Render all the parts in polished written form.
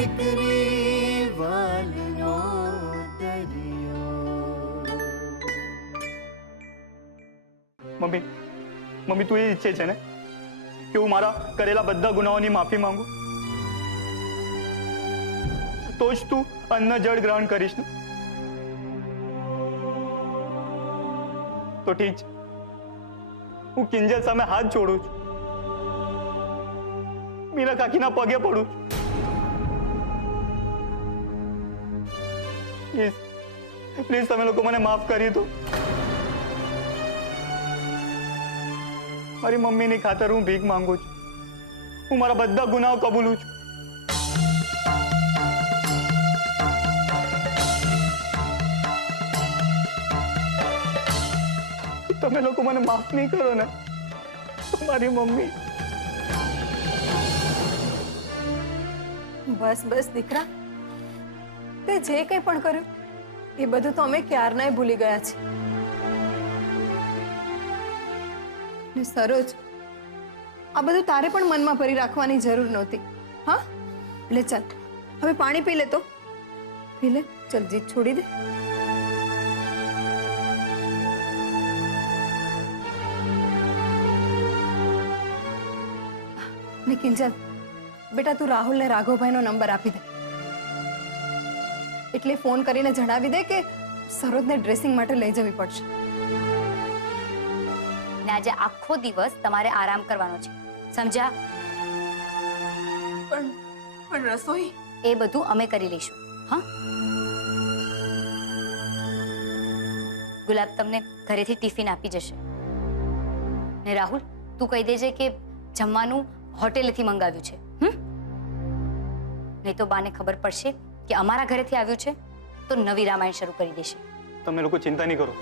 દીકરી વાલનો દરિયો। Mummy mummy તું એ ઈચ્છે છે ને કે હું મારા કરેલા બધા ગુનાઓની માફી માંગુ? તો જ તું અન્ન જળ ગ્રહણ કરીશ ને? તો ઠીક છે, હું કિંજલ સામે હાથ જોડું છું, મીરા કાકીના પગે પડું છું। પ્લીઝ પ્લીઝ તમે લોકો મને માફ કરી દો। મારી મમ્મીની ખાતર હું ભીખ માંગુ છું, હું મારા બધા ગુનાઓ કબૂલું છું। તમે લોકો મને માફ નહીં કરો ને તો મારી મમ્મી। બસ બસ દીકરા, તે જે કંઈ પણ કર્યું એ બધું તો અમે ક્યારનાય ભૂલી ગયા છીએ। ને સરોજ, આ બધું તારે પણ મનમાં ભરી રાખવાની જરૂર નહોતી। હા, લે ચાલ હવે પાણી પી લે, તો પી લે, ચાલ જીદ છોડી દે। ને કિંજલ બેટા, તું રાહુલને રાઘવભાઈનો નંબર આપી દે, એટલે ફોન કરીને જણાવી દે કે સરોજને ડ્રેસિંગ માટે લઈ જવી પડશે। ને આજે આખો દિવસ તમારે આરામ કરવાનો છે, સમજ્યા? પણ રસોઈ એ બધું અમે કરી લઈશું। હા, ગુલાબ તમને ઘરેથી ટિફિન આપી જશે। ને રાહુલ, તું કહી દેજે કે જમવાનું હોટેલેથી મંગાવ્યું છે। નહીં તો બાને ખબર પડશે કે અમારા ઘરેથી આવ્યું છે તો નવી રામાયણ શરૂ કરી દેશે। તમે લોકો ચિંતા નહીં કરો,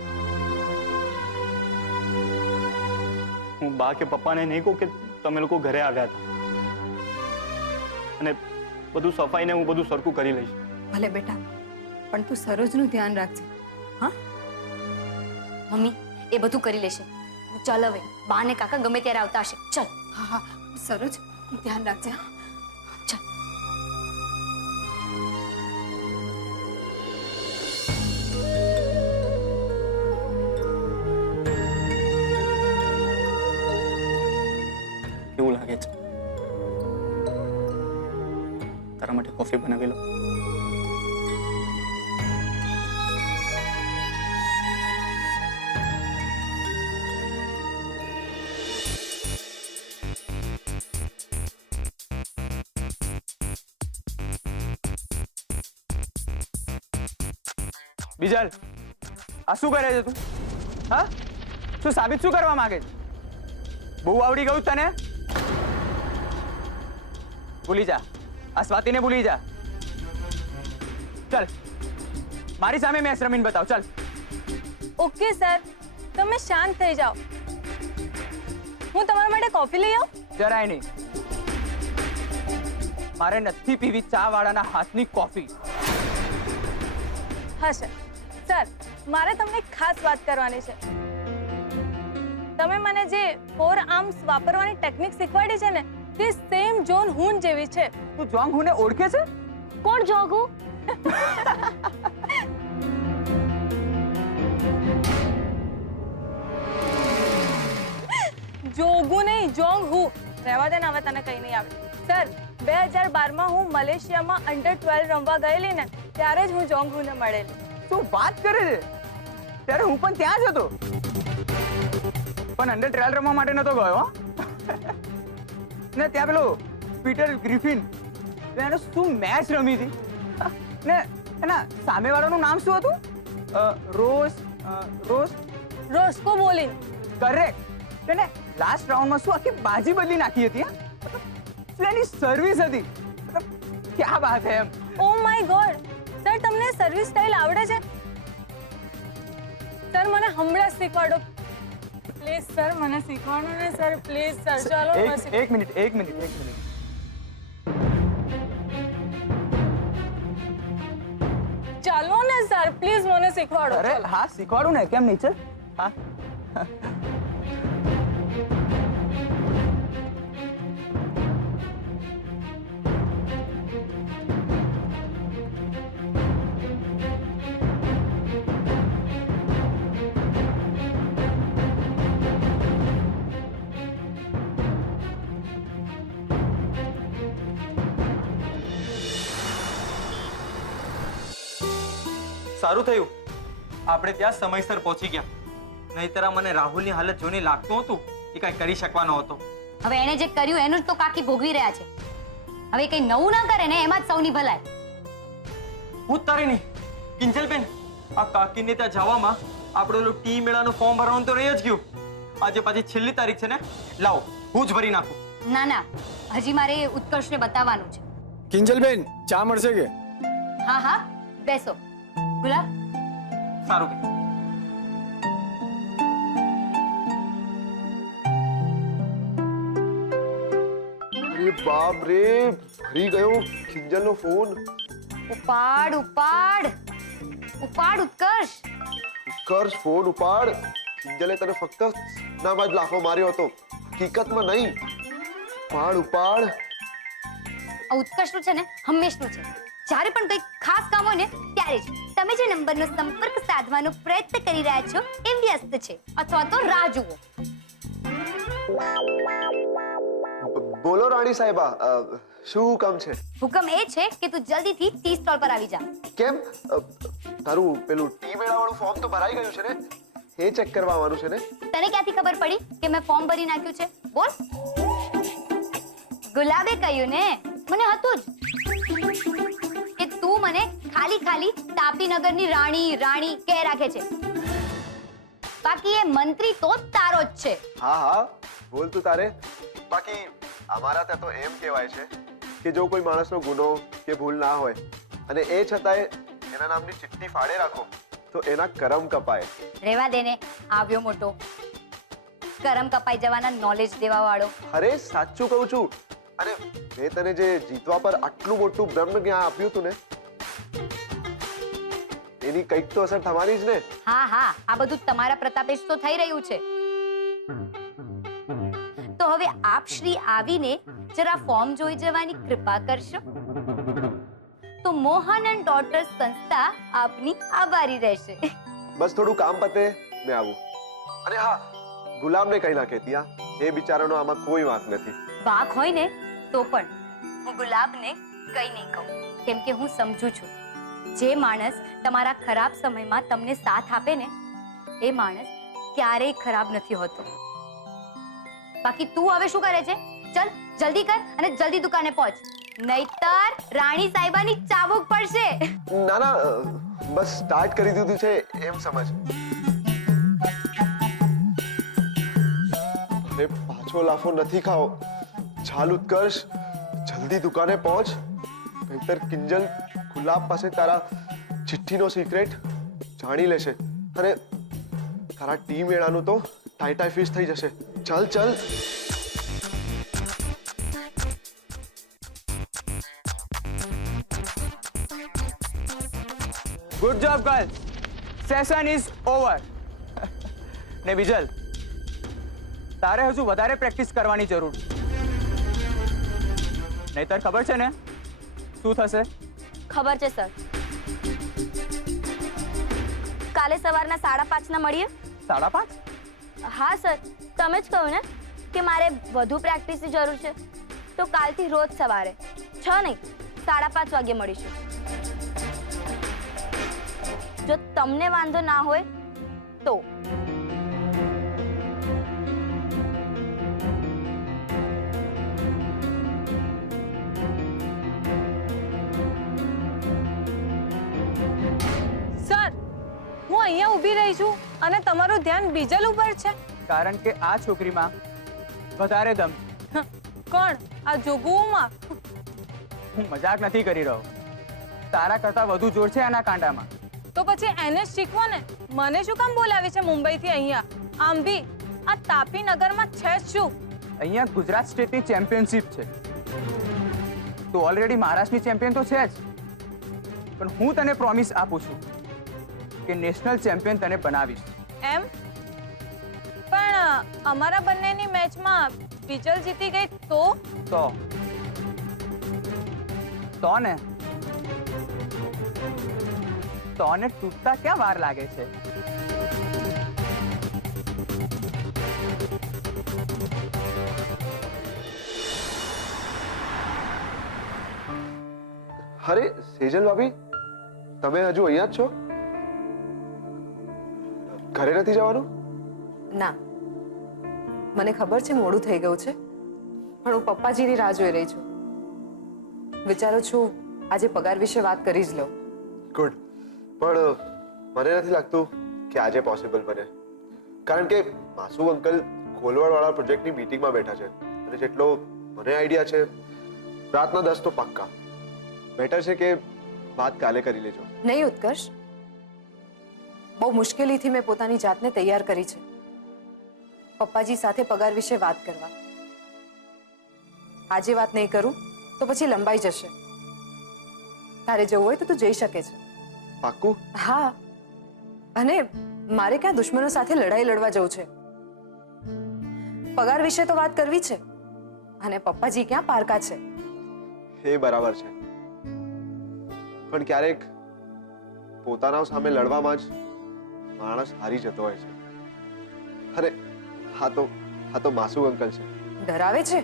હું બા કે પપ્પાને નહીં કહું કે તમે લોકો ઘરે આવ્યા હતા, અને બધું સફાઈને હું બધું સરખું કરી લઈશ। ભલે બેટા, પણ તું સરોજનું ધ્યાન રાખજે। હા મમ્મી, એ બધું કરી લેશે। તું ચાલ હવે, બા ને કાકા ગમે ત્યારે આવતા હશે। ચાલ। હા હા સરોજ, ધ્યાન રાખજે। હા ચાલ। કેવું લાગે છે? તારા માટે કોફી બનાવી લો। બીજલ, આ શું કરે છે તું? હા, શું સાબિત શું કરવા માંગે છે? બહુ આવડી ગયું તને? ભૂલી જા, આ સ્વાતિને ભૂલી જા। ચાલ મારી સામે મેચ રમીને બતાવ। ચાલ। ઓકે સર, તમે શાંત થઈ જાઓ। હું તમારા માટે કોફી લઈ આવું? જરાય નહીં, મારે નથી પીવી ચા વાળાના હાથની કોફી। હા સર, મારે તમને ખાસ વાત કરવાની છે। તમે મને જે 4 આર્મ્સ વાપરવાની ટેકનિક શીખવાડી છે ને, તે સેમ જોન હુન જેવી છે। તું જોંગ હુને ઓળખે છે? કોણ જોગુ? જોગુ નહીં, જોંગ હુ। રહેવા દે ને, હવે તને કઈ નહીં આવડે। સર, 2012માં હું મલેશિયામાં અંડર-12 રમવા ગયેલી ને, ત્યારે જ હું જોંગ હુને મળેલી। શું વાત કરે છે? ત્યારે હું પણ ત્યાં જ હતો, પણ અંડર-12 રમવા માટે નતો ગયો। ને ત્યાં પેલો પીટર ગ્રિફિન, એને શું મેચ રમી હતી, ને એના સામેવાળાનું નામ શું હતું? રોસ્કો બોલિંગ। કરેક્ટ। તેને લાસ્ટ રાઉન્ડમાં શું આખી બાજી બદલી નાખી હતી। એની સર્વિસ હતી, ક્યાં વાત હે એમ। ઓ માય ગોડ, સર તમને સર્વિસ સ્ટાઇલ આવડે છે? સર મને હમણાં શીખવાડો પ્લીઝ। સર મને શીખવાડો ને સર, પ્લીઝ સર। ચાલો એક મિનિટ। ચાલો ને સર, પ્લીઝ મને શીખવાડો। અરે હા, શીખવાડું ને, કેમ નહીં? ચલ। હા સારું થયું આપણે ત્યાં સમયસર પહોંચી ગયા, નહીંતર આ મને રાહુલની હાલત જોઈને લાગતું હતું એ કાંઈ કરી શકવાનો હતો. હવે એણે જે કર્યું એનું જ તો કાકી ભોગવી રહ્યા છે. હવે કંઈ નવું ના કરે ને એમાં જ સૌની ભલાઈ. હું તારી નહીં કિંજલબેન, આ કાકીને ત્યાં જવામાં આપણે ઓલું ટી મેળાનું ફોર્મ ભરવાનું તો રહી જ ગયું. આજે પાછી છેલ્લી તારીખ છે ને, લાવો હું જ ભરી નાખું. ના ના, હજી મારે ઉત્કર્ષને બતાવવાનું છે. કિંજલબેન ચા મળશે કે? હા હા, બેસો. ગુલાબ, સારું કે અરે બાપ રે, ફરી ગયો કિંજલનો ફોન. ઉપાડ ઉપાડ ઉપાડ ઉત્કર્ષ. ઉત્કર્ષ ફોન ઉપાડ. કિંજલે તને ફક્ત નામાં જ લાફો માર્યો હતો, હકીકતમાં નહીં. ઉપાડ ઉપાડ. આ ઉત્કર્ષનું છે ને હંમેશનું છે. જ્યારે પણ કંઈક ખાસ કામ હોય ને ત્યારે જ તમે જે નંબરનો સંપર્ક સાધવાનો પ્રયત્ન કરી રહ્યા છો એ વ્યસ્ત છે અથવા તો રાહ જુઓ. બોલો રાણી સાહેબા, શું હુકમ છે? હુકમ એ છે કે તું જલ્દીથી ટી સ્ટોલ પર આવી જા. કેમ? તારું પેલું ટી મેળાવાળું ફોર્મ તો ભરાઈ ગયું છે ને, એ ચેક કરવા આવવાનું છે ને? તને ક્યાંથી ખબર પડી કે મેં ફોર્મ ભરી નાખ્યું છે? બોલ. ગુલાબે કહ્યું ને, મને હતું જ કે તું મને ખાલી ખાલી તાપીનગરની રાણી રાણી કહે રાખે છે. બાકી એ મંત્રી તો તારો જ છે. હા હા, બોલ તું તારે. બાકી અમારા ત્યાં તો એમ કહેવાય છે કે જો કોઈ માણસનો ગુનો કે ભૂલ ના હોય અને એ છતાંય એના નામની ચિઠ્ઠી ફાડે રાખો તો એના કરમ કપાય. રેવા દેને, આવ્યો મોટો કરમ કપાઈ જવાના નોલેજ દેવા વાળો. અરે સાચું કહું છું. અને મેં તને જે જીતવા પર આટલું મોટું બ્રહ્મ જ્ઞાન આપ્યું હતું ને, એની કંઈક તો અસર થવાની જ ને. હા હા, આ બધું તમારા પ્રતાપે જ તો થઈ રહ્યું છે. તો હવે આપ શ્રી આવીને જરા ફોર્મ જોઈ જવાની કૃપા કરશો તો મોહન એન્ડ ડોટર સંસ્થા આપની આભારી રહેશે. બસ થોડું કામ પતે ને આવું. અને હા, ગુલામને કઈ ના કહેતી. હા, એ બિચારાનો આમાં કોઈ વાંક નથી. વાંક હોય ને તો પણ હું ગુલાબને કઈ નહીં કહું, કેમ કે હું સમજુ છું જે માણસ તમારા ખરાબ સમયમાં તમને સાથ આપે ને એ માણસ ક્યારેય ખરાબ નથી હોતો. બાકી તું હવે શું કરે છે? ચલ જલ્દી કર અને જલ્દી દુકાને પહોંચ, નહીતર રાણી સાહેબાની ચાબુક પડશે. ના ના, બસ સ્ટાર્ટ કરી દીધું છે એમ સમજ. અરે પાછો લાફો નથી ખાઓ. ચાલ ઉત્કર્ષ, જલ્દી દુકાને પહોંચ, નહીતર કિંજલ ગુલાબ પાસે તારા ચિઠ્ઠીનો સિક્રેટ જાણી લેશે અને તારા ટી મેળાનું તો ટાઈ ફિશ થઈ જશે. ચાલ ચાલ. Good job girls, session is over. ને બીજલ, તારે હજુ વધારે પ્રેક્ટિસ કરવાની જરૂર, નહીતર ખબર છે ને શું થશે? ખબર છે સર. કાલે સવારના 5:30 મળીએ. 5:30? હા સર, તમે જ કહ્યું ને કે મારે વધુ પ્રેક્ટિસની જરૂર છે, તો કાલથી રોજ સવારે 6 નહીં 5:30 વાગે મળીશું. જો તમને વાંધો ના હોય તો. સર, હું અહીંયા ઊભી રહી છું અને તમારું ધ્યાન બીજલ ઉપર છે. કારણ કે આ છોકરીમાં વધારે દમ. કોણ? આ જોગુઓમાં? હું મજાક નથી કરી રહ્યો, તારા કરતા વધુ જોર છે એના કાંડામાં. તો પછી એને જ શીખવો ને. મને શું કામ બોલાવી છે મુંબઈથી અહીંયા? આમ બી આ તાપીનગરમાં છે જ શું? અહીંયા ગુજરાત સ્ટેટની ચેમ્પિયનશિપ છે, તો ઓલરેડી મહારાષ્ટ્રની ચેમ્પિયન તો છે જ, પણ હું તને પ્રોમિસ આપું છું કે નેશનલ ચેમ્પિયન તને બનાવીશ. એમ? પણ અમારા બંનેની મેચમાં બીજલ જીતી ગઈ તો? તો ને તોને તૂટતા ક્યાં વાર લાગે છે? અરે સેજલ ભાભી, તમે હજુ અહીંયા જ છો? ઘરે નથી જવાનું? ના, મને ખબર છે મોડું થઈ ગયું છે, પણ હું પપ્પાજીની રાહ જોઈ રહી છું. વિચારું છું આજે પગાર વિશે વાત કરી જ લઉં. ગુડ. પણ મને નથી લાગતું કે આજે પોસિબલ બને, કારણ કે માસુ અંકલ ખોલવાડવાળા પ્રોજેક્ટની મીટિંગમાં બેઠા છે અને જેટલો મને આઈડિયા છે રાતના 10 તો પાક્કા. બેટર છે કે વાત કાલે કરી લેજો. નહીં ઉત્કર્ષ, બહુ મુશ્કેલીથી મેં પોતાની જાતને તૈયાર કરી છે પપ્પાજી સાથે પગાર વિશે વાત કરવા. આજે વાત નહીં કરું તો પછી લંબાઈ જશે. તારે જવું હોય તો તું જઈ શકે છે. પાક્કું? હા, અને મારે ક્યાં દુશ્મનો સાથે લડાઈ લડવા જવું છે. પગાર વિશે તો વાત કરવી છે, અને પપ્પાજી ક્યાં પારકા છે. એ બરાબર છે, પણ ક્યારેક પોતાના સામે લડવામાં જ માણસ હારી જતો હોય છે. અરે હા તો માસુ અંકલ છે. ડરાવે છે?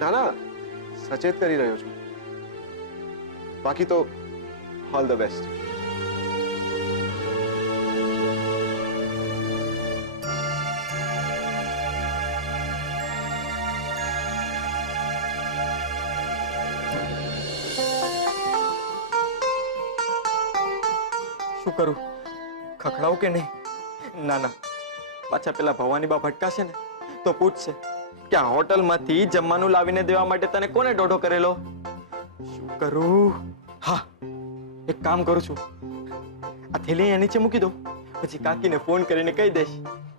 ના ના, સચેત કરી રહ્યો છું. બાકી તો ઓલ ધ બેસ્ટ. શું કરું? ખખડાવું કે નહીં? ના ના, પાછા પેલા ભવાની બા ભટકાશે ને તો પૂછશે કે આ હોટલમાંથી જમવાનું લાવીને દેવા માટે તને કોને દોઢો કરેલો. શું કરું? હા, એક કામ કરું છું, આ થેલી અહીંયા નીચે મૂકી દો, પછી કાકીને ફોન કરીને કહી દઈશ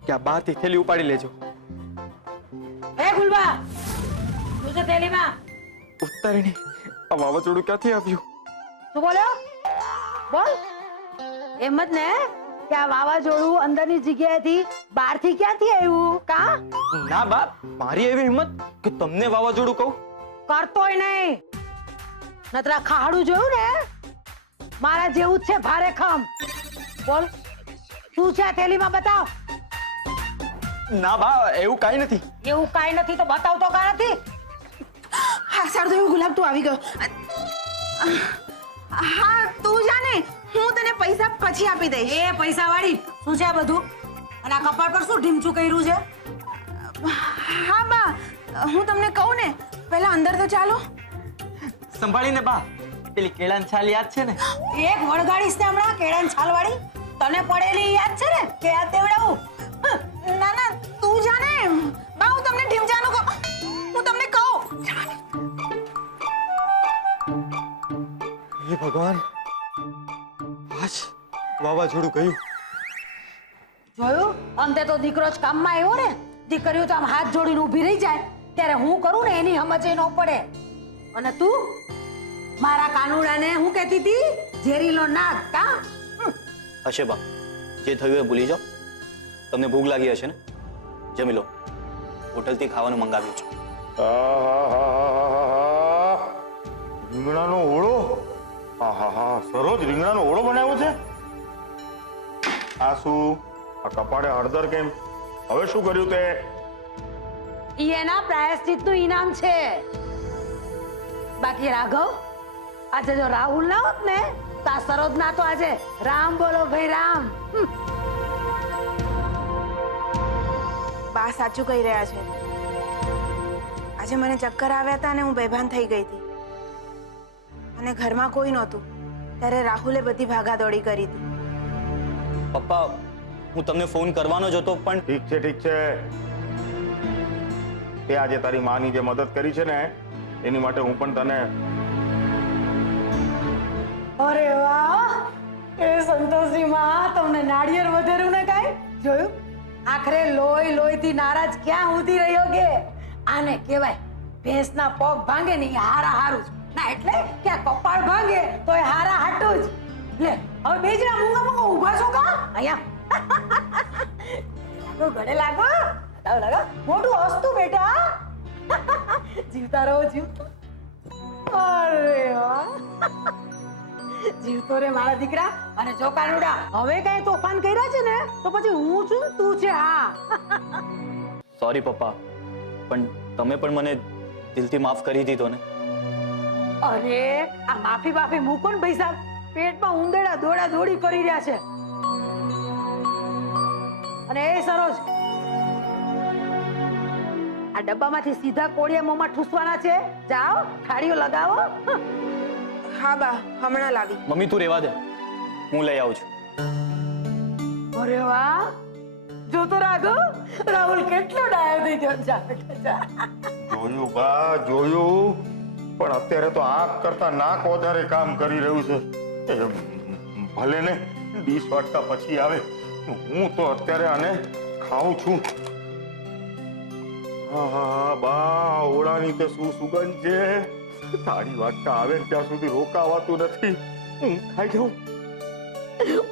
કે આ બહારથી થેલી ઉપાડી લેજો. હે ગુલબા, શું છે થેલીમાં? ઉતારીને આ વાવાઝોડું ક્યાંથી આવ્યું? શું બોલ્યો? બોલ. એમ જ ને કે આ વાવાઝોડું અંદરની જગ્યાએથી બહારથી ક્યાંથી આવ્યું? કા ના બાપ, મારી એવી હિંમત કે તમને વાવાઝોડું કહું? કરતોય નહીં. નતરા ખાડું જોયું ને, મારા જેવું જ છે ભારે ખમ. બોલ, શું છે આ થેલીમાં? બતાવ. ના બા, એવું કાંઈ નથી. એવું કાંઈ નથી તો બતાવ તો કા નથી? હા સારું થયું ગુલાબ, તું આવી ગયો. હા તું જાને, હું તને પૈસા પછી આપી દઈશ. એ પૈસા વાળી શું છે આ બધું? અને આ કપાળ પર શું ઢીમચું કર્યું છે? હા બા, હું તમને કહું ને, પહેલા અંદર તો ચાલો. સંભાળીને બા, પેલી કેળાની છાલ યાદ છે ને? એક વળગાડીશ ને હમણાં કેળાની છાલ વાળી. તને પડેલી યાદ છે ને કે યાદ દેવડાવું? ના ના તું જાને બા, હું તમને ઢીમજાનું કહું, હું તમને કહું. હે ભગવાન, આજ વાવાઝોડું ગયું. જોયું? અંતે તો દીકરો જ કામમાં આવ્યો ને. દીકરીઓ તો આમ હાથ જોડીને ઊભી રહી જાય ત્યારે હું કરું ને એની સમજે ન પડે. અને તું મારા કાનુડાને હું કહેતી હતી? ઝેરીલો નાગ. કા હશે બા, જે થયું એ ભૂલી જાઓ. તમને ભૂખ લાગી હશે ને? જમી લો, હોટલથી ખાવાનું મંગાવ્યું છે. રીંગણાનો ઓળો? આહાહા, સરોજ રીંગણાનો ઓળો બનાવ્યો છે? આ શું? આ કપાળે હળદર કેમ? હવે શું કર્યું તે? ઈ એના પ્રાયશ્ચિતનું ઇનામ છે. બાકી રાઘવ, આજે જો રાહુલ ના હોત ને તો આ સરોજ ના તો આજે રામ બોલો ભાઈ રામ. બા સાચું કહી રહ્યા છે. આજે મને ચક્કર આવ્યા હતા અને હું બેભાન થઈ ગઈ હતી, અને ઘરમાં કોઈ નહોતું ત્યારે રાહુલે બધી ભાગાદોડી કરી હતી. પપ્પા, હું તમને ફોન કરવાનો જ હતો પણ ઠીક છે ઠીક છે. તે આજે તારી માની જે મદદ કરી છે ને એની માટે હું પણ તને. અરે વાહ, એ સંતોષી માં તમને નાળિયેર વધેરું ને કાઈ જોયું? આખરે લોહી લોહીથી નારાજ ક્યાં ઉધી રહ્યો કે? આને કહેવાય ભેંસના પગ ભાંગે ને ઈ હારા હારું જ. ના એટલે કે આ કપાળ ભાંગે તો એ હારા હાટું જ. લે હવે બેજરા મૂંગા મૂંગા ઊભા છો કા? અહીંયા લાગો ગળે લાગો. લાગો લાગો, મોટું હસતું બેટા. જીવતા રહો જીવતા. અરે વાહ, જીવતો રે મારા દીકરા. અને જો કાનુડા હવે કઈ તોફાન કર્યા છે ને તો પછી હું છું ને તું છે. હા સોરી પપ્પા, પણ તમે પણ મને દિલથી માફ કરી દીધો ને. અરે આ માફી બાફી મૂકો ને ભાઈ સાહેબ, પેટમાં ઉંદરડા દોડા દોડી કરી રહ્યા છે. અને એ સરોજ, આ ડબ્બામાંથી સીધા કોળિયા મોંમાં ઠૂસવાના છે. જાઓ, થાળીઓ લગાવો. હા બા, હમણાં લાવી. મમ્મી તું રહેવા દે, હું લઈ આવું છું. અરે વાહ, જો તો રાઘવ, રાહુલ કેટલો ડાયો થઈ ગયો. જા બેટા જા. જોયું બા, જોયું. પણ અત્યારે તો આંખ કરતા નાક વધારે કામ કરી રહ્યું છે. એ ભલે ને ડીશ વાટતા પછી આવે, હું તો અત્યારે આને ખાઉં છું. હા બા, ઓળાની તે શું સુગંધ છે. થાળી વાટતા આવે ને ત્યાં સુધી રોકાવાતું નથી. હું ખાઈ જાઉં.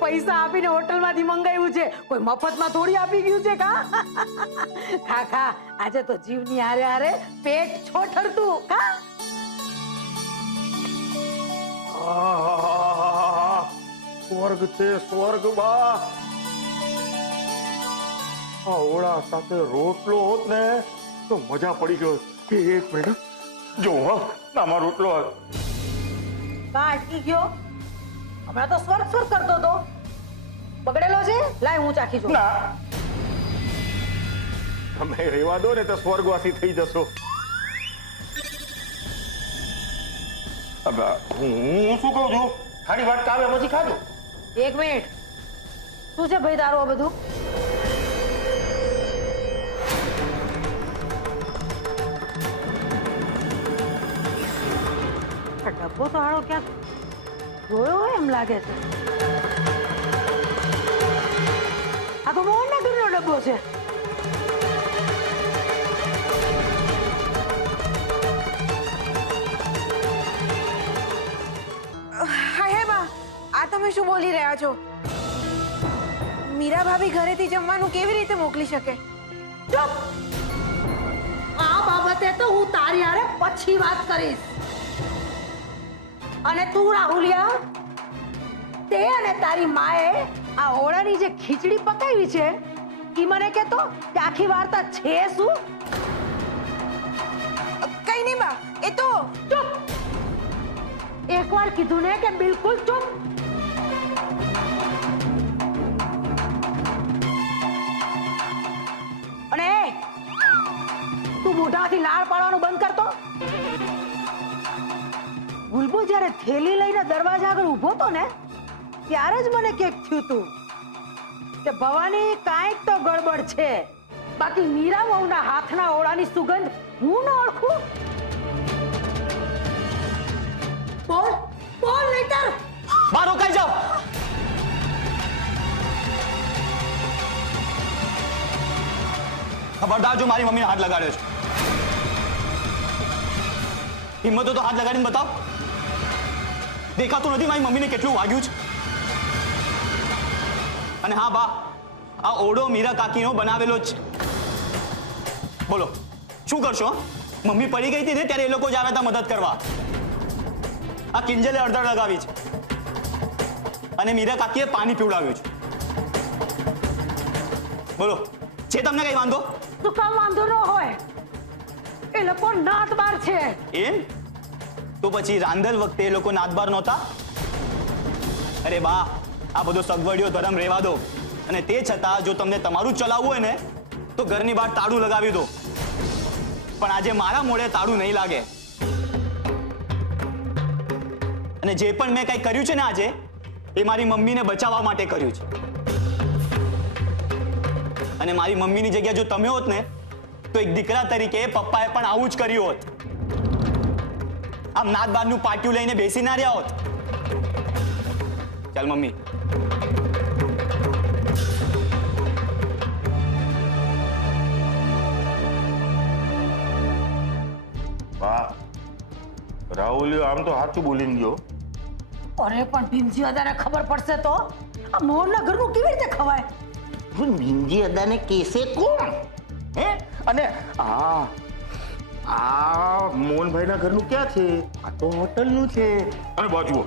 પૈસા આપીને હોટલમાંથી મંગાવ્યું છે, કોઈ મફતમાં થોડી આપી ગયું છે કા? ખા ખા, આજે તો જીવની હારે હારે પેટ છોઠરતું કા? આહાહાહાહા. સ્વર્ગ છે, સ્વર્ગ બા. આ ઓળા સાથે રોટલો હોત ને તો મજા પડી ગયો. એક મિનિટ જો, હા આમાં રોટલો. કા અટકી ગયો? હમણાં તો સ્વર્ગ સ્વર્ગ કરતો હતો. બગડેલો છે? લાય હું ચાખી જોઉં. ના, તમે રેવા દો ને તો સ્વર્ગવાસી થઈ જશો. હવે હું શું કહું છું, થાળી વાટકા આવે પછી ખાજો. એક મિનિટ, શું છે ભાઈ તારું આ બધું? આ ડબ્બો તો હાળો ક્યાંક જોયો હોય એમ લાગે છે. આ તો મોહનના ઘરનો ડબ્બો છે. હે બા, આ તમે શું બોલી રહ્યા છો? મીરા ભાભી ઘરેથી જમવાનું કેવી રીતે મોકલી શકે? ચૂપ! આ બાબતે તો હું તારી હારે પછી વાત કરીશ. અને તું રાહુલિયા, તે અને તારી માએ આ ઓળાની જે ખીચડી પકાવી છે ઈ મને કહેતો કે આખી વાર્તા છે શું? કઈ નહીં બા, એ તો ચૂપ! એકવાર કીધું ને કે બિલકુલ ચૂપ. અને તું મોઢાથી લાળ પાડવાનું બંધ કરતો. ગુલબો જ્યારે થેલી લઈને દરવાજા આગળ ઊભો તો ને ત્યારે જ મને કેક થયું તું કે ભવાની કાંઈક તો ગડબડ છે. બાકી મીરા વહુના હાથના ઓળાની સુગંધ હું ન ઓળખું? બોલ બોલ નહીતર બહાર રોકાઈ જાઓ. ખબરદાર જો મારી મમ્મીને હાથ લગાડ્યો છે. હિંમત હોય તો હાથ લગાડીને બતાવ. દેખાતું નથી મારી મમ્મીને કેટલું વાગ્યું છે. અને હા બા, આ ઓળો મીરા કાકીનો બનાવેલો જ છે. બોલો શું કરશો? મમ્મી પડી ગઈ હતી ને ત્યારે એ લોકો જ આવ્યા હતા મદદ કરવા. આ કિંજલે અડધડ લગાવી છે અને મીરા કાકીએ પાણી પીવડાવ્યું છે. બોલો છે તમને કઈ વાંધો? તો કામ વાંધો ન હોય. એ લોકો નાતબાર છે. એમ? તો પછી રાંધલ વખતે એ લોકો નાતબાર નહોતા? અરે બા, આ બધો સગવડિયો ધર્મ રહેવા દો. અને તે છતાં જો તમને તમારું ચલાવવું હોય ને તો ઘરની બહાર તાળું લગાવી દો. પણ આજે મારા મોઢે તાળું નહીં લાગે. અને જે પણ મેં કંઈ કર્યું છે ને આજે, એ મારી મમ્મીને બચાવવા માટે કર્યું છે. અને મારી મમ્મીની જગ્યા જો તમે હોત ને તો એક દીકરા તરીકે પપ્પાએ પણ આવું જ કર્યું હોત. આમ નાત બારનું પાટિયું લઈને બેસી ના રહ્યા હોત. ચાલ મમ્મી. વાહ, રાહુલિયો આમ તો સાચું બોલીને ગયો. અરે પણ ભીમજી દાદાને ખબર પડશે તો આ મોહનના ઘરનું કેવી રીતે ખવાય? બિંજી અદાને કેસે કોણ? હે? અને આ મોહનભાઈના ઘરનું ક્યાં છે? આ તો હોટલનું છે. અને બાજુ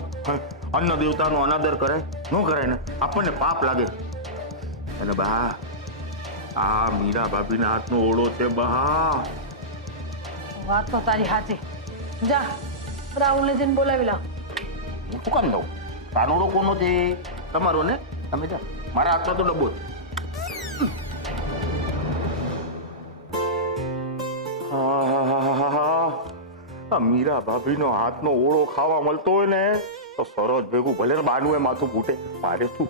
અન્ન દેવતાનો અનાદર કરાય ન કરાય ને આપણને પાપ લાગે. અને બા, આ મીરા ભાભીના હાથનો ઓળો છે બા. વાત તો તારી સાચી. જા રાહુલને જઈને બોલાવી લાવ. હું શું કામ દઉં? તારો ઓળો કોનો છે? તમારો ને? તમે જા, મારા હાથમાં તો ડબ્બો છે. આ મીરા ભાભીનો હાથનો ઓળો ખાવા મળતો હોય ને તો સરોજ ભેગું ભલે બાનું એ માથું ફૂટે, મારે શું?